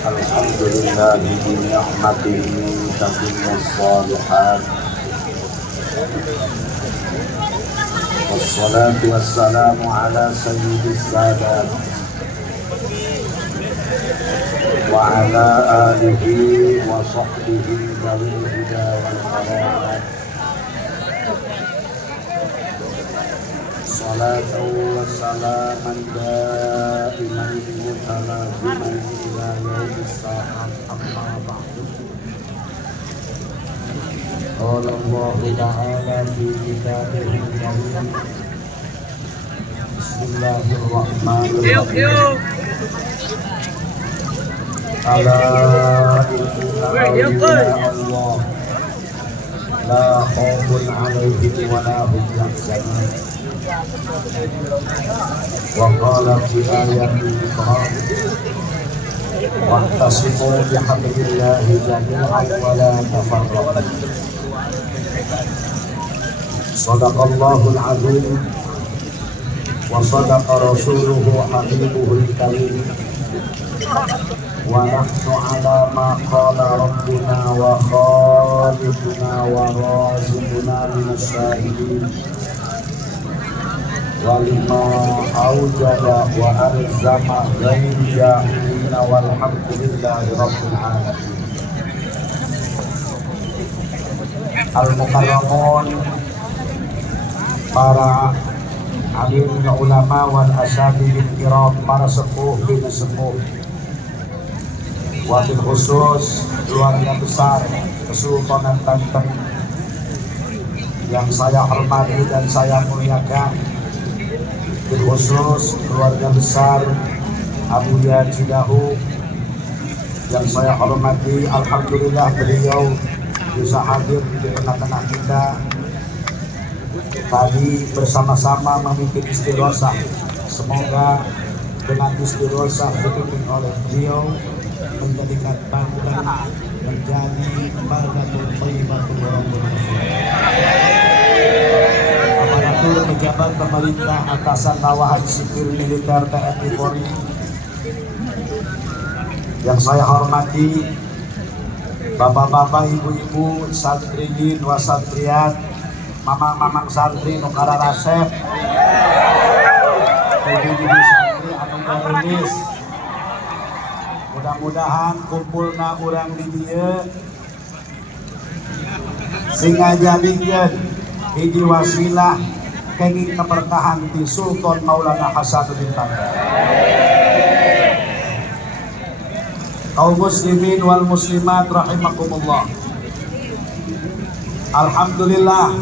Alhamdulillah bi ni'matihi tatimmus shalihat. Wassalatu wassalamu ala sayyidis sadat wa ala alihi wa sahbihi dzawil huda wal karamat. Salatu wassalaman daiman mutalaziman ila yaumis saat, amma ba'du. Qala Allahu ta'ala fi kitabihil karim. Bismillahirrahmanirrahim. Ala inna awliya Allah la khaufun 'alaihim wa la hum yahzanun. Wa qala fi ayatin ukhra wa'tasimu bihablillahi jami'an wa la tafarraqu. Sadaqallahul azim wa sadaqa rasuluhu habibuhul karim. Wa nahnu ala ma qala rabbuna wa khaliquna wa raziquna minas syahidin wa lima awjada wa alzama ghairi jahilina walhamdulillahi rabbil alamin. Al-mukarramun, para alim ulama wal ashabul kiram, para sepuh bin sepuh, wabil khusus keluarga besar Kesultanan Banten yang saya hormati dan saya muliakan, bil khusus keluarga besar Abuya Cidahu yang saya hormati. Alhamdulillah beliau bisa hadir di tengah-tengah kita tadi bersama-sama memimpin istighosa. Semoga dengan istighosa dipimpin oleh beliau menjadikan Banten menjadi baldatun thayyibatun wa rabbul ghafur. Aparatur pejabat pemerintah atasan bawahan sipil militer TNI Polri yang saya hormati, bapak-bapak, ibu-ibu, santriyin wa santriyat, mamang-mamang santri nu kararasep, ibu-ibu santri anu garilis. Mudah-mudahan kumpulna urang di dieu sehingga jadikeun hiji wasilah kenging keberkahan ti Sultan Maulana Hasanuddin Banten. Kaum muslimin wal muslimat rahimakumullah. Alhamdulillah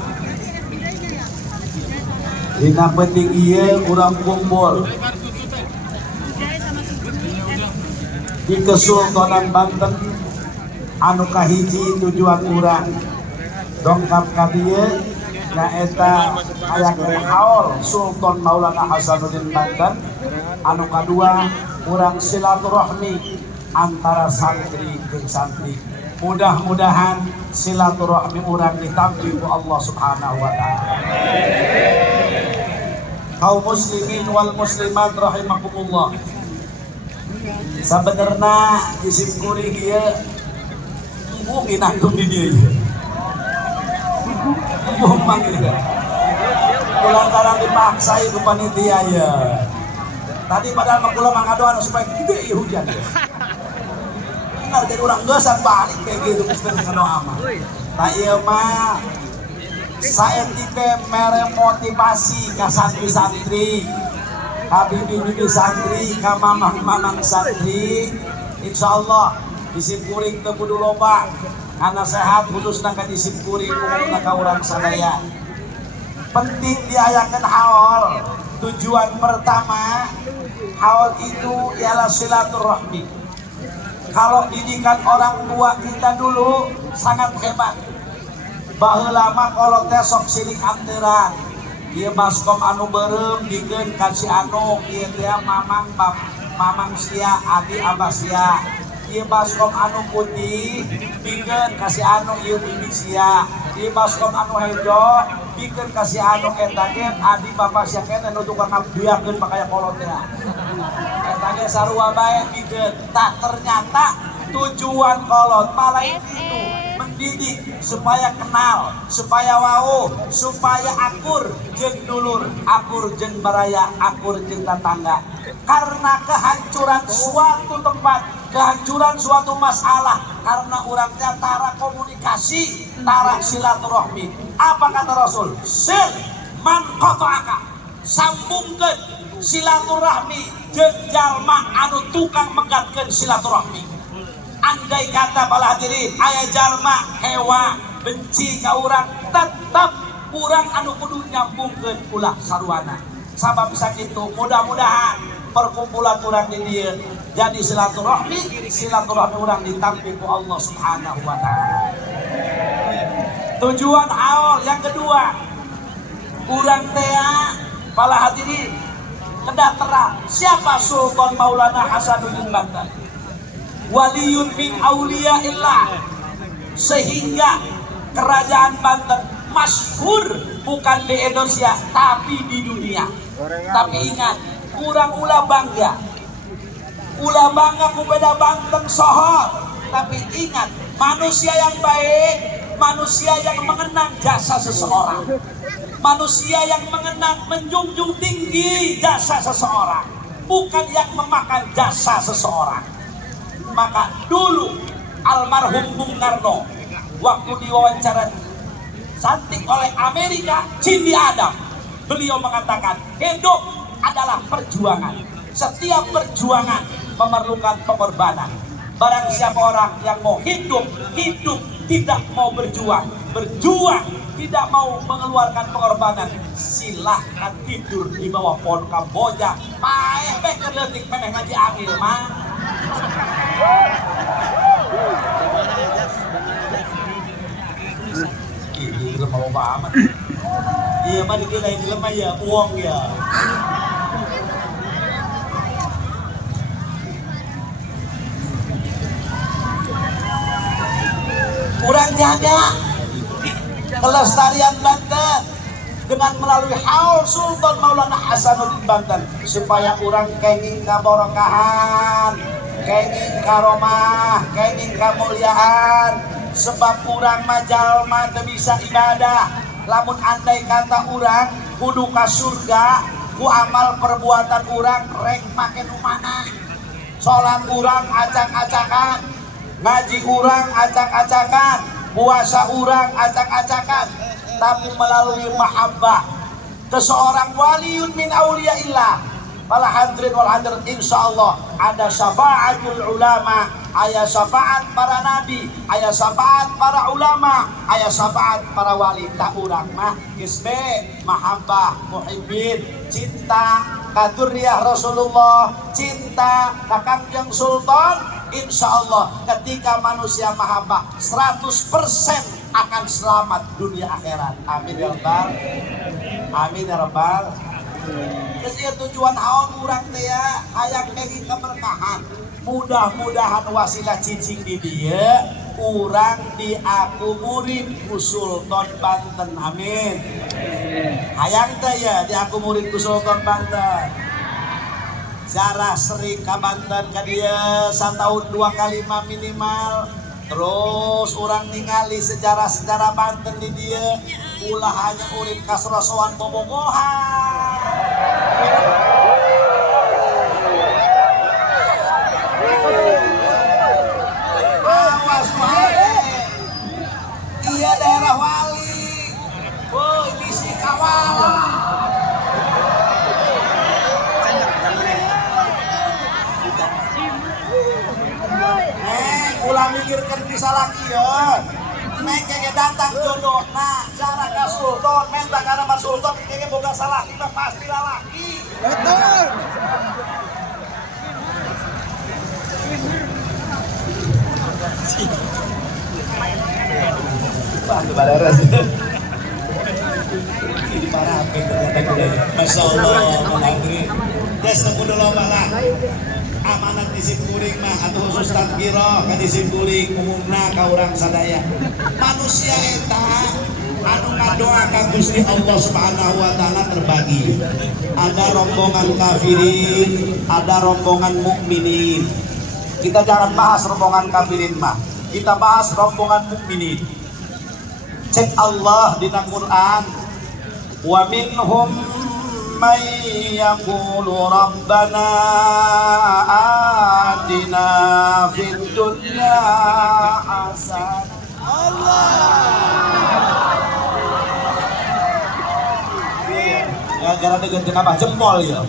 dina penting ieu urang kumpul di Kesultanan Banten anu kahiji tujuan urang dongkap ka dieu nyaeta ayakeun haul Sultan Maulana Hasanuddin Banten. Anu kadua urang silaturahmi antara santri jeung santri. Mudah-mudahan silaturahmi urang ditampi ku Allah Subhanahu wa taala. Kaum muslimin wal muslimat rahimakumullah. Sabenerna isim kuring ieu mungkin antum di dieu. Mumang ieu. Kulantaran dipaksa ku panitia ya. Tadi padahal mah kula mangadoan supaya gede hujan. Benar jadi urang geusang balik kayak gitu Mister ngadoa mah. Tah ieu mah saetike mere motivasi ka santri-santri, ka bibi-bibi santri, ka mamang-mamang santri. Insyaallah isim kuring teu kudu loba, kana sehat khususna ka isim kuring umumna ka urang sadaya. Penting diayakeun haul. Tujuan pertama haul itu ialah silaturahmi. Kalau didikan orang tua kita dulu sangat hebat. Baheula mah kalau teh sok silik anteuran. Ieu baskom anu beureum dikeun ka si anu, ieu teh mamang sia, adi abah sia. Ieu baskom anu putih dikeun ka si anu, ieu bibi sia. Ieu baskom anu hejo dikeun ka si anu eta ge adi bapak sia keneh nu tukang ngabdiakeun makaya kolot teh. Tadi sarua bae bikin tak ternyata tujuan kolot malah itu mendidik supaya kenal, supaya wau, supaya akur jeung dulur, akur jeung baraya, akur jeung tetangga. Karena kehancuran suatu tempat, kehancuran suatu masalah karena orangnya tara komunikasi, tara silaturahmi. Apa kata Rasul? Sil man qata'aka, sambungkeun silaturahmi jeung jalma anu tukang megatkeun silaturahmi. Andai kata para hadirin aya jalma hewa benci ka urang, tetep urang anu kudu nyambungkeun ulah sarwana. Sabab sakitu mudah-mudahan perkumpulan urang di dieu jadi silaturahmi urang ditampi ku Allah Subhanahu wa taala. Tujuan awal yang kedua, urang teh para hadirin kedah terang siapa Sultan Maulana Hasanuddin Banten. Waliyun min auliyaillah, sehingga kerajaan Banten masyhur bukan di Indonesia tapi di dunia. Tapi ingat, kurang ulah bangga ku beda Banten sohor. Tapi ingat, manusia yang baik, manusia yang mengenang jasa seseorang, manusia yang menjunjung tinggi jasa seseorang, bukan yang memakan jasa seseorang. Maka dulu almarhum Bung Karno waktu diwawancara santik oleh Amerika Cindy Adam, beliau mengatakan hidup adalah perjuangan, setiap perjuangan memerlukan pengorbanan. Barang siapa orang yang mau hidup tidak mau berjuang tidak mau mengeluarkan pengorbanan, silahkan tidur di bawah pohon kamboja paeh bek keletik meneh ngaji amil mah. Ini lemah loba amat. Iya mah dikira ini lemah ya uang ya. Kurang jaga kelestarian Banten dengan melalui haul Sultan Maulana Hasanuddin Banten supaya orang kenging kabarokahan, kenging karomah, kenging kamuliaan. Sebab urang majalma teu bisa ibadah lamun andai kata urang kudu ka surga ku amal perbuatan urang rek make nu mana. Salat urang acak-acakan, ngaji urang acak-acakan, puasa urang acak-acakan, tapi melalui mahabbah ke seorang waliun min auliyaillah. Wal hadirin wal hadirat, insyaallah ada syafaatul ulama, aya syafaat para nabi, aya syafaat para ulama, aya syafaat para wali. Tak urang mah geus be mahabbah muhibbin, cinta ka dzurriyyah Rasulullah, cinta ka Kangjeng Sultan. Insyaallah ketika manusia mahabbah 100% akan selamat dunia akhirat. Amin ya rabbal, amin ya rabbal. Kesih tujuan haon urang teh ya hayang kenging keberkahan. Mudah-mudahan wasilah cicing di dieu urang diakumurin ku Sultan Banten. Amin. Hayang teh ya diakumurin ku Sultan Banten. Jarah sering ka Banten ka dieu satahun 2 kali mah minimal. Terus orang ningali sejarah-sejarah Banten di dieu ulah hanya urip kasrosoan bobogohan. Awas wae, iya daerah wali, woi misi kawal. Ulah mikirkan bisa laki ya. Neng kayaknya datang jodoh. Nah, cara ke Sultan, minta karena Mas Sultan kayaknya boga salah kita pasti laki. Betul. Bantu balaras. Ini para api ternyata. Masya Allah, menghadiri. Des temu dulu malah. Amanat disimkuring mah atau khusus tadkiro ka disimkuring umumna ka urang sadaya. Manusia eta anu ngadoa ka Gusti Allah Subhanahu wa taala terbagi. Ada rombongan kafirin, ada rombongan mukminin. Kita jangan bahas rombongan kafirin mah. Kita bahas rombongan mukminin. Cek Allah di Al-Qur'an, wa minhum may yaqulu rabbana atina fid dunya hasanah. Allah. Gara-gara dengan apa jempol ya.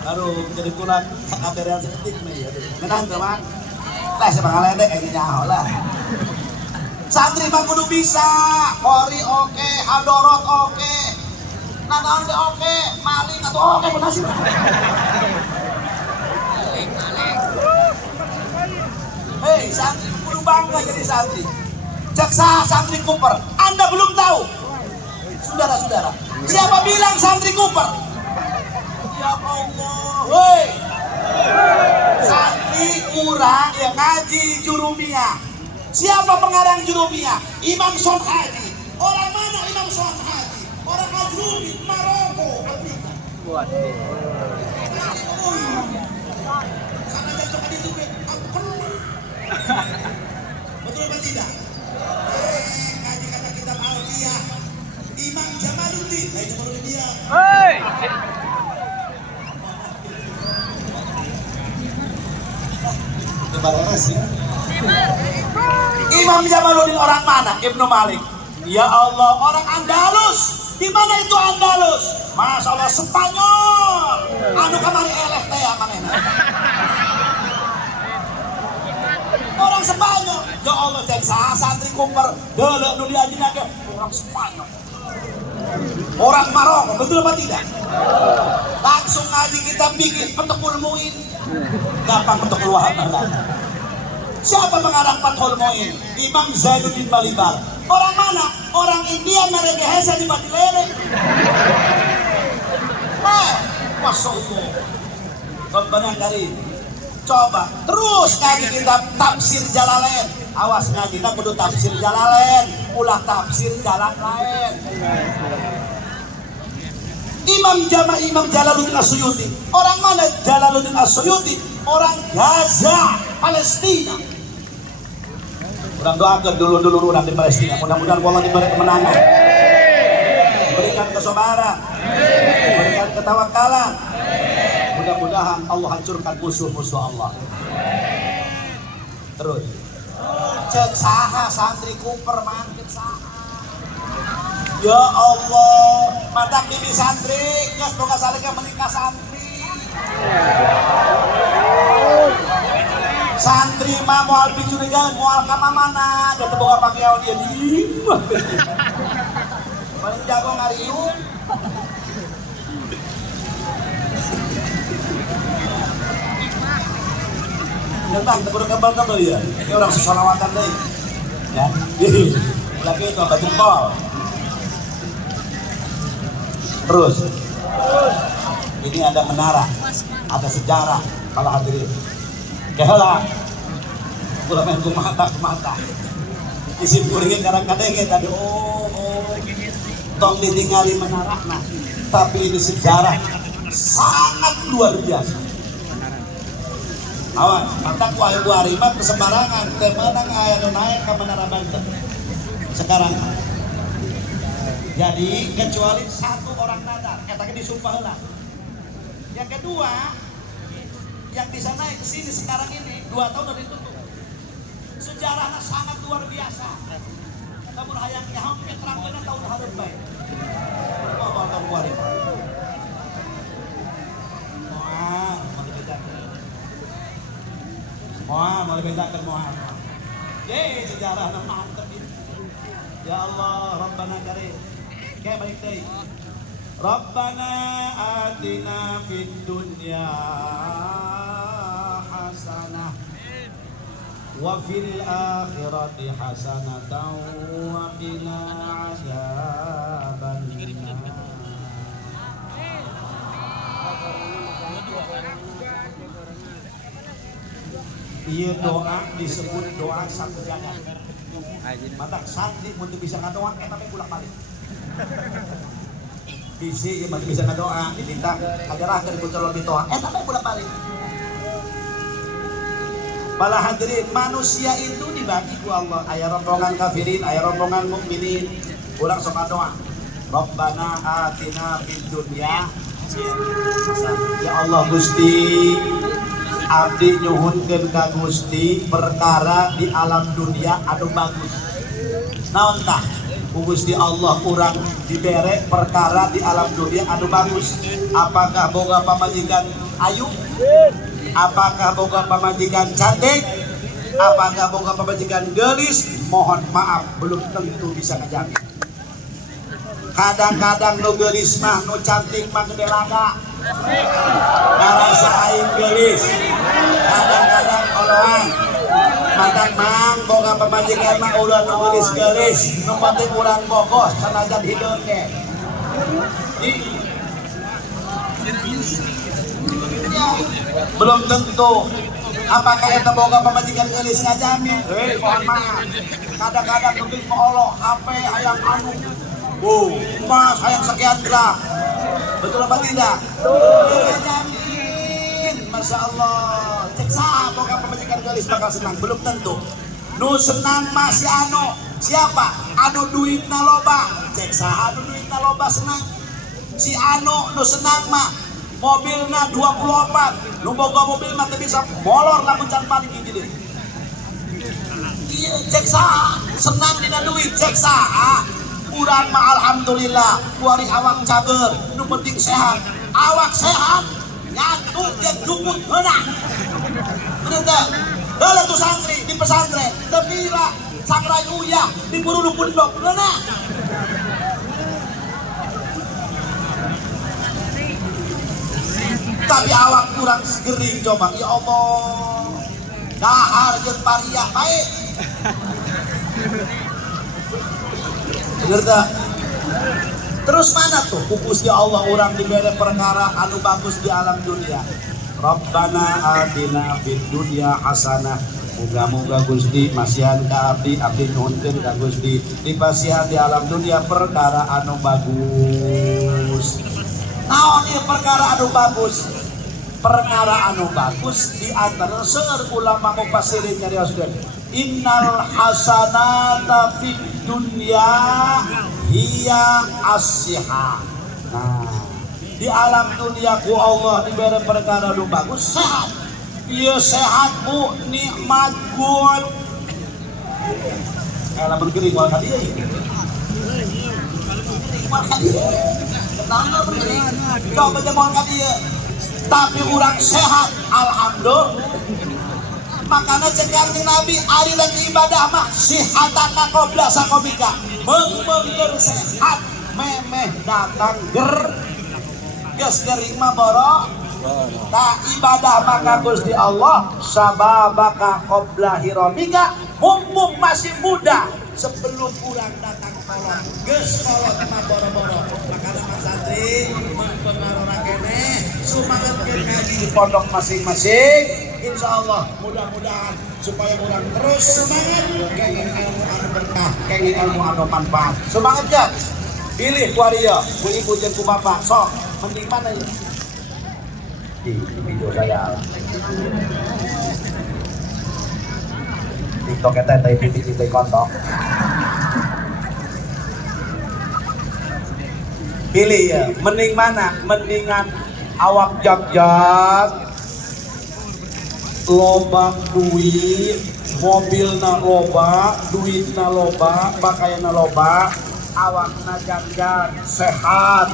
Baru jadi kurang kabaran seketik mah ya. Menang teman. Teh semangaledek ini nyaho lah. Santri mah kudu bisa, kori oke, hadorot oke, nanaon oke, maling atau oke benar sih. Hei santri kudu bangga jadi santri. Jaksa santri Cooper, Anda belum tahu, saudara-saudara. Siapa bilang santri Cooper? Ya Allah, woi, santri kurang ya ngaji jurumiyah. Siapa pengarang jurumiyah? Imam Son Haji. Orang mana Imam Son Haji? Orang Majrumi, Maroko, Afrika. Sana jatuh kan itu, aku kena. Betul apa tidak? Kaji kata kitab Alfiyah. Imam Jamaluddin. Nah, Jamaluddin dia. Hei! Itu barang sih. Imam Jamaluddin orang mana? Ibnu Malik. Ya Allah, orang Andalus. Di mana itu Andalus? Masya Allah, Spanyol. Anu kamari eleh teh manehna. Orang Spanyol. Ya Allah, cek santri Cooper. Deuleu nu diajina ge orang Spanyol. Orang Maroko, betul apa tidak? Langsung ngaji kita bikin petekul muin. Gampang petekul wahab. Siapa mengarang Fathul Muin? Imam Zainuddin Balibar. Orang mana? Orang India mereka hesa di Batilere. Masya Allah. Rabbana Karim. Coba terus ngaji kitab tafsir Jalalain. Awas ngaji kita kudu tafsir Jalalain, ulah tafsir jalan lain. Imam Jalaluddin As-Suyuti. Orang mana Jalaluddin As-Suyuti? Orang Gaza, Palestina. Orang doakan dulu orang di Palestina. Mudah-mudahan Allah diberi kemenangan, diberikan kesabaran, diberikan ketawakalan. Mudah-mudahan Allah hancurkan musuh-musuh Allah. Terus cek saha santri Cooper mangkit saha. Ya Allah, matak bibi santri, geus boga salika menikah santri. Santri mah moal picurigaan, moal ka mana, da teu boga panggiawan dia di. Paling jago ngariung. Tentang teu kudu kebal-kebal ya. Ini orang sesolawatan deui. Ya. Lagi itu apa jempol. Terus. Ini ada menara, ada sejarah kalau hadirin. Kehala, ulah main kumata. Isim kuringin kadang-kadang tadi tong ditinggali menarana. Tapi ini sejarah sangat luar biasa. Awas, mata kuah ibu harimah kesembarangan. Temenang ayah naik ke Menara Banten. Sekarang. Jadi kecuali satu orang nadar, katanya disumpah heula. Yang kedua, yang bisa naik ke sini sekarang ini 2 tahun udah ditutup. Sejarahnya sangat luar biasa. Namun hayangnya hampir terang benar tahun harus baik. Oh, tahun kuari. Mau bedakan mohon. Ye, sejarahnya mantap ini. Ya Allah, Rabbana Karim. Kayak balik deui. Rabbana atina fid dunya hasanah wa fil akhirati hasanatan wa qina adzaban nar. Iya doa disebut doa satu jagat. Mata santri untuk bisa ngadoa, tapi pulang balik. Bisi yang masih bisa ngadoa, ditintang ajarahkan ibu calon doa, tapi pulang balik. Para hadirin, manusia itu dibagi ku Allah. Aya rombongan kafirin, aya rombongan mukminin. Urang sok doa. Rabbana atina fid dunya. Ya Allah Gusti, abdi nyuhunkeun ka Gusti perkara di alam dunia anu bagus. Naon tah? Ku Gusti Allah urang dibere perkara di alam dunia anu bagus. Apakah boga pamajikan ayu? Apakah boga pamajikan cantik? Apakah boga pamajikan gelis? Mohon maaf, belum tentu bisa ngejamin. Kadang-kadang nu gelis mah, nu cantik mah gede laga. Ngarasa aing gelis. Kadang-kadang oloan. Matang mang boga pamajikan mah ulah nu gelis-gelis. Nu penting urang bogoh sanajan hideung ge. Belum tentu. Apakah eta boga pamajikan gelis ngajamin? Mohon maaf. Kadang-kadang nulis Allah HP hayang anu. Mas hayang sekian gram. Betul apa tidak? Ngajamin. Masya Allah. Cek saha boga pamajikan gelis bakal senang? Belum tentu. Nu senang masih anu. Siapa? Anu duitna loba. Cek saha anu duitna loba senang? Si anu nu senang mah mobilna 24, nu boga mobil mah teu bisa molor lamun can paling hiji deui. Ieu cek saha senang dina duit, cek saha urang mah alhamdulillah kuari awak cager, nu penting sehat. Awak sehat nyantuk jeung dukut heunah. Bener teh? Heula tuh santri di pesantren teu pila sangrai uyah diburu nu pundok heunah. Tapi awak kurang segering coba, ya Allah, dahar jeung pariah baik. Bener tak? Terus mana tuh kukus ya Allah orang diberi perkara anu bagus di alam dunia. Rabbana atina fid dunya hasanah. Moga-moga Gusti masihan ka abdi nuhunkeun ka Gusti dipasihan di alam dunia perkara anu bagus. Naon ieu perkara anu bagus? Perkara anu bagus di antara seueur ulama mufassirin nyarioskeun. Innal hasanata fid dunya hiya as-sihah. Nah, di alam dunia ku Allah diberi perkara anu bagus sehat. Ieu sehat bu nikmat good. Lamun geuring moal ka dieu. Moal ka dieu. Kenapa begini? Coba jamuan ka dieu. Tapi orang sehat, alhamdulillah. Makanya cekar Nabi ari lagi ibadah mah sihataka qabla sakomika. Mengger sehat, memeh datang ger. Geus geuring mah boro. Nah ibadah maka Gusti Allah sababaka qabla hiramika, mumpung masih muda sebelum urang datang kolot. Geus kolot mah boro-boro. Makanya Mas Santri mempengaruhi kene sumangetkeun ngaji di pondok masing-masing. Insyaallah mudah-mudahan supaya urang terus semangat kenging ilmu anu berkah, kenging ilmu anu manfaat. Semangat ya. Pilih ku ari ya, ku ibu jeung ku bapak. Sok, mending mana ya? Di video saya. TikTok eta teh titik-titik kontok. Pilih ya, mending mana? Mendingan awak jak-jak, loba duit, mobilna loba, duitna loba, pakaianna loba, awakna jak-jak, sehat.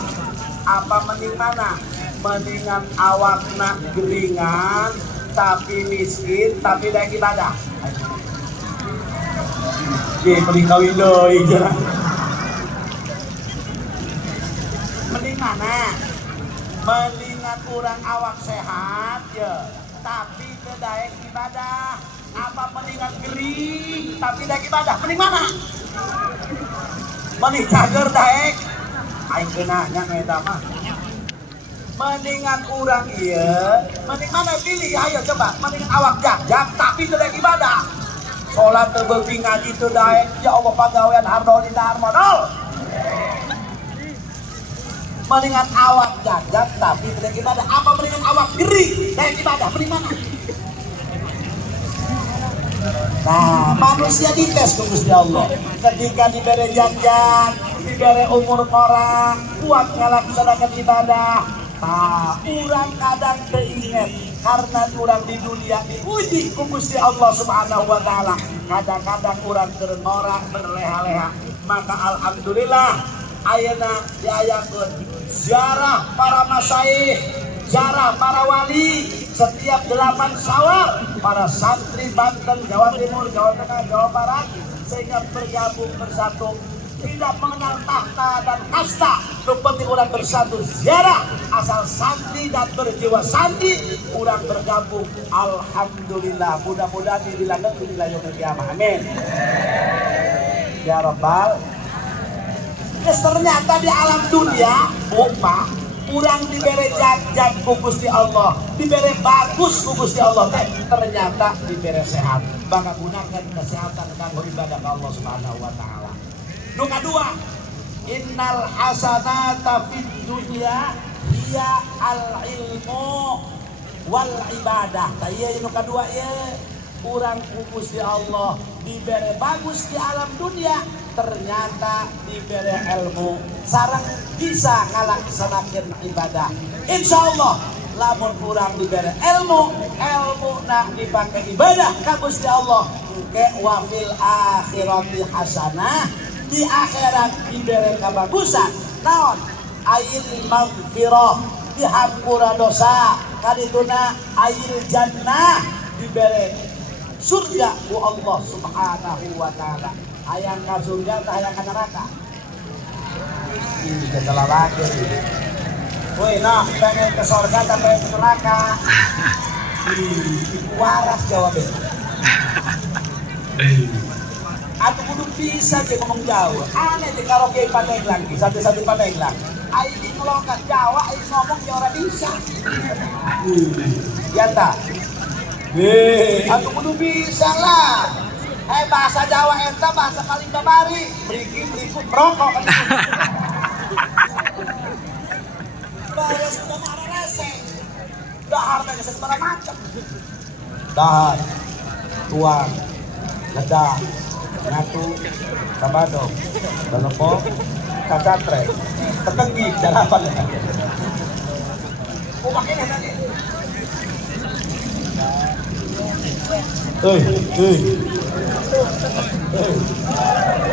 Apa mending mana? Mendingan awakna geringan, tapi miskin, tapi daek ibadah. Oke, mending kawin deui jangan. Mending mana? Mendingan kurang awak sehat ya, tapi teu daek ibadah. Apa mendingan gering tapi daek ibadah? Mending mana? Mending cager daek. Aing geunah nya eta mah. mendingan orang iya, mending mana pilih, ayo coba, mendingan awak jak tapi tidak ibadah. Sholat terbebing ngaji itu daek, ya Allah pagawean hardolina harmonol. Mendingan awak jak tapi tidak ibadah. Apa mendingan awak geri daek ibadah, mending mana? Nah, manusia dites ke Gusti Allah. Ketika diberi janjian, diberi umur orang, kuat ngalaksanakan ibadah. Nah, orang kadang keinget karena orang di dunia diuji ku Gusti Allah Subhanahu wa taala. Kadang-kadang orang ternorak berleha-leha. Maka alhamdulillah ayeuna diayakeun ziarah para masyayikh, ziarah para wali setiap 8 Syawal, para santri Banten, Jawa Timur, Jawa Tengah, Jawa Barat, sehingga bergabung bersatu, tidak mengenal tahta dan kasta. Seperti orang bersatu ziarah, asal santri dan berjiwa santri, orang bergabung. Alhamdulillah, mudah-mudahan dilanggeng di yaumil kiamah. Amin. Ya Rabbal. Ternyata di alam dunia, umpah kurang diberi janjian ku Gusti Allah, diberi bagus ku Gusti Allah, ternyata diberi sehat. Bangga gunakan kesehatan kanggo ibadah ke Allah Subhanahu wa taala. Nu kadua, innal hasanata fid dunya hiya al ilmu wal ibadah. Taya nu kadua ya, kurang ku Gusti Allah diberi bagus di alam dunia, ternyata diberi ilmu sarang bisa ngalaksanakeun ibadah. Insyaallah lamun kurang diberi ilmu nak dipakai ibadah ka Gusti Allah, ke wa fil akhirati hasanah, di akhirat diberi kebagusan. Naon? Ail maghfirah, dihampura dosa. Kadituna ail jannah, diberi surga ku Allah Subhanahu wa taala. Hayang ka surga tah hayang ka neraka. Ini salah lagi. Woi, nah pengen ke surga tah pengen ke neraka. Ibu waras jawabnya. Atuh kudu bisa je ngomong Jawa. Aneh di karaoke Pandeglang, satu-satu Pandeglang. Ai di ngelokat Jawa, ai ngomong ya ora bisa. Ya ta? Atuh kudu bisa lah. Bahasa Jawa eta bahasa paling babari, beriki berikut merokok kan. Bahasa sudah marah rese, dahar teh segala macam. Dahar, tuang, ledak, ngatu, kabadong, telepon, kacatre, tetenggi, jarapan. Pakai tadi.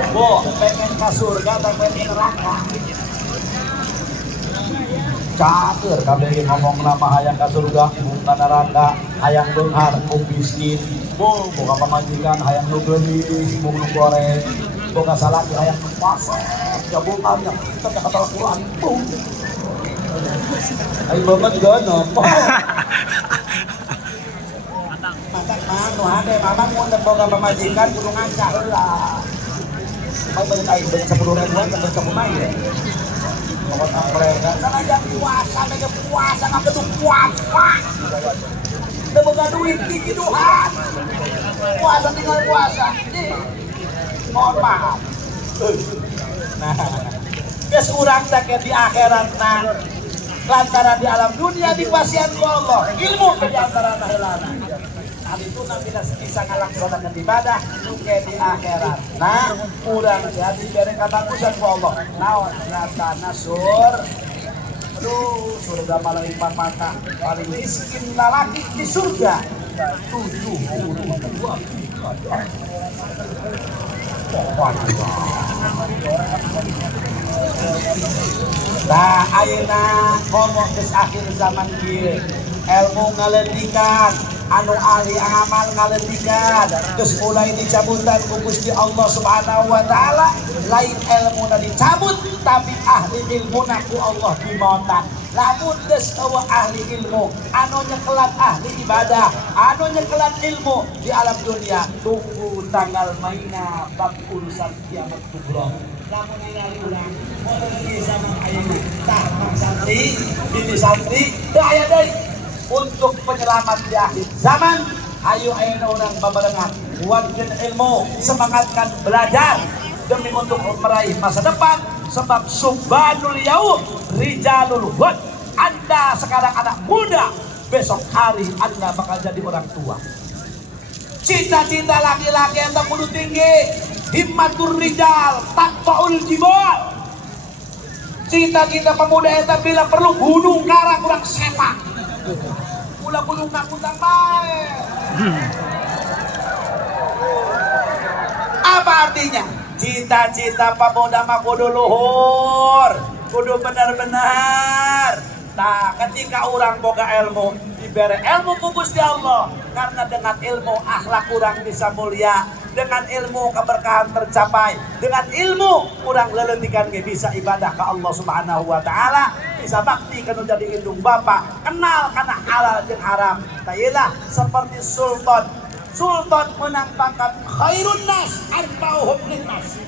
Bo, pengen ke surga dan pengen neraka. Caker kabeh ngomong nama hayang ke surga, bukan neraka, hayang beunghar, miskin, bo, boga pamajikan, hayang nu geulis, nu goreng, boga salaki hayang nu pasek, jabukan yang kita kata Al-Qur'an. Ai bemet gono. Anu hade mamang mun boga pamajikan kudu ngaca heula. Mau beut aing beut 10.000-an beut 10 mai ya. Pokok mereka kana jam puasa mega puasa ngakedu puasa. Teu boga duit kikiduhan. Puasa tinggal puasa. Mohon maaf. Nah, geus urang teh di akhiratna lantaran di alam dunia dipasihan ku Allah. Ilmu di antara heulana. Itu nanti bisa ngalaksanakan ibadah juga di akhirat. Nah, kurang jadi dari kebagusan ku Allah. Naon nyata nasur. Aduh, surga malah 4 mata. Paling miskin lalaki di surga 72. Nah, ayeuna ngomong geus akhir zaman ieu. Ilmu ngaleudikan anu ahli amal ngaletikan geus mulai dicabutan ku Gusti Allah Subhanahu wa taala, lain ilmuna dicabut tapi ahli ilmuna ku Allah dimotan. Lamun geus eueuh ahli ilmu anu nyekelan ahli ibadah, anu nyekelan ilmu di alam dunia, tunggu tanggal mainna bab urusan kiamat kubra. Lamun ningali urang motor di zaman ayeuna tah mang santri bini santri teu aya deui untuk penyelamat di akhir zaman. Ayo ayeuna urang babarengan kuatkeun ilmu, semangatkan belajar demi untuk meraih masa depan. Sebab subhanul yaum rijalul hud, Anda sekarang anak muda, besok hari Anda bakal jadi orang tua. Cita-cita laki-laki yang kudu tinggi, himmatur rijal taqfaul jibal. Cita-cita pemuda yang bila perlu gunung karang kurang sepak, ulah gunung nakutang bae. Apa artinya? Cita-cita pemuda mah kudu luhur, kudu benar-benar. Nah, ketika orang boga ilmu, diberi ilmu ku Gusti Allah, karena dengan ilmu akhlak kurang bisa mulia, dengan ilmu keberkahan tercapai, dengan ilmu kurang lelentikan bisa ibadah ke Allah Subhanahu wa taala, bisa bakti kana jadi indung bapak, kenal kana halal jeung haram. Tah seperti Sultan menang pangkat khairun nas anfa'uhum linnas.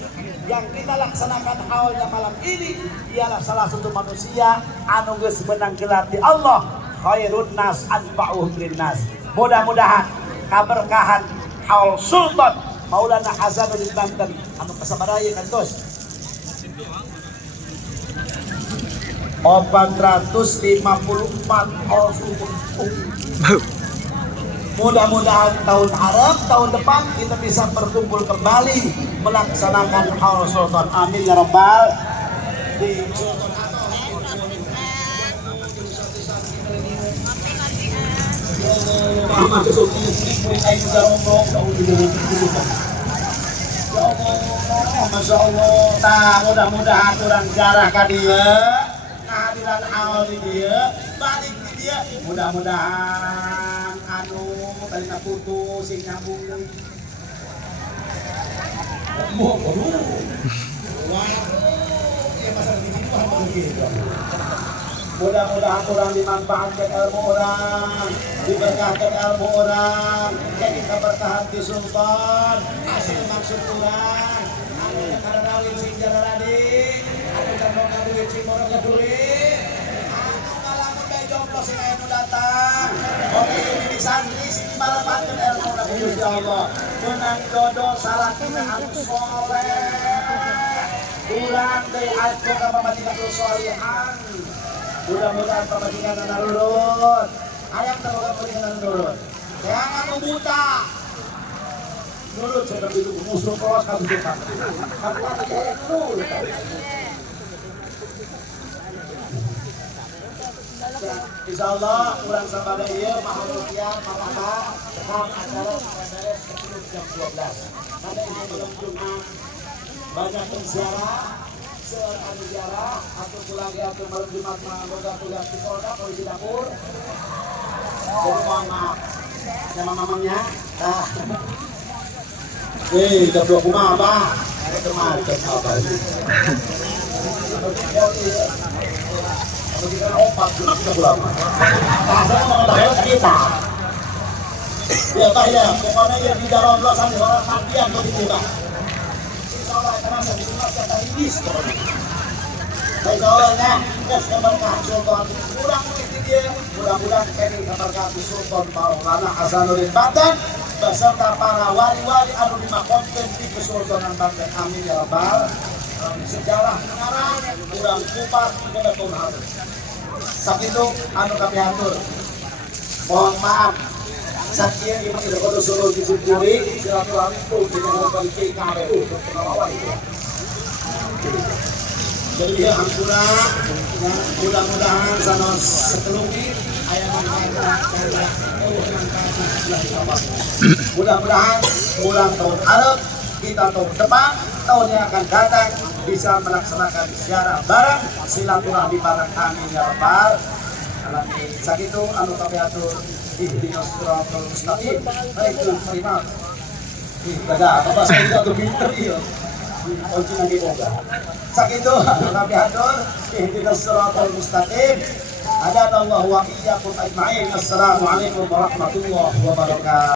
Yang kita laksanakan haulnya malam ini ialah salah satu manusia anu geus menang gelar di Allah khairun nas anfa'uhum linnas. Mudah-mudahan kaberkahan haul Sultan Maulana Hasanuddin Banten anu kasabaraya kantos 454 haul Sultan. Mudah-mudahan tahun harap, tahun depan kita bisa berkumpul kembali melaksanakan haul Sultan. Amin ya rabbal di Sultan. Masya Allah. Nah, mudah-mudahan orang jarah ka dieu, kehadiran haul di dieu, balik di dieu. Mudah-mudahan anu tadi putus sing nyambung deui. Mudah-mudahan orang dimanfaatkan ilmu orang, diberkahkan ilmu orang, jadi keberkahan di Sultan, hasil maksud orang, anu karena dawin sing jararadi, anu karena duit sing moro duit, anu ngalamun bae jomblo sing anu datang, oke ini santri sing dimanfaatkan ilmu Nabi Gusti Allah, menang jodoh salah kita anu soleh, ulang dari aku ke pemajikan solihan. Mudah-mudahan pemajikan anak lurut, ayam terbuka pemajikan anak lurut. Jangan buta. Lurut saya itu musuh kelas kamu bukan. Kamu lagi kayak lurut. Insya Allah kurang sabar ya, mahal rupiah, mahal tetap acara beres sebelum jam 12. Nanti ini belum Jumat banyak penziarah. Anu ziarah atau pulang atau malam Jumat menganggota tugas di Polda polisi dapur. Jadi mohon maaf sama mamanya. Jam 20 apa? Itu mah apa? Kalau kita opat kita pulang. Saya mau bayar kita. Ya Pak ya, pokoknya yang di dalam belasan orang matian begitu Pak. Mudah-mudahan ini keberkahan Sultan Maulana Hasanuddin Banten beserta para wali-wali anu dimakamkan di Kesultanan Banten. Amin ya rabbal alamin. Sejarah mengarang kurang kupat kepada Tuhan. Sakitu anu kami atur. Mohon maaf. Sakia ini tidak perlu suruh disimpuli silaturahmi pun dengan balik KPU pengawal itu. Jadi ya hampura, mudah-mudahan sana sekelumit ayat mudah-mudahan bulan tahun Arab kita tahun depan tahun yang akan datang bisa melaksanakan ziarah bareng silaturahmi bareng. Amin ya rabbal alamin. Sakitu anu kami atur ihdinas siratal mustaqim. Baiklah terima. Kada apa saya satu pinter ieu. Kunci nang diboga. Sakitu anu kami atur ihdinas siratal mustaqim. Hadanallahu wa iyyakum ajmain. Assalamualaikum warahmatullahi wabarakatuh.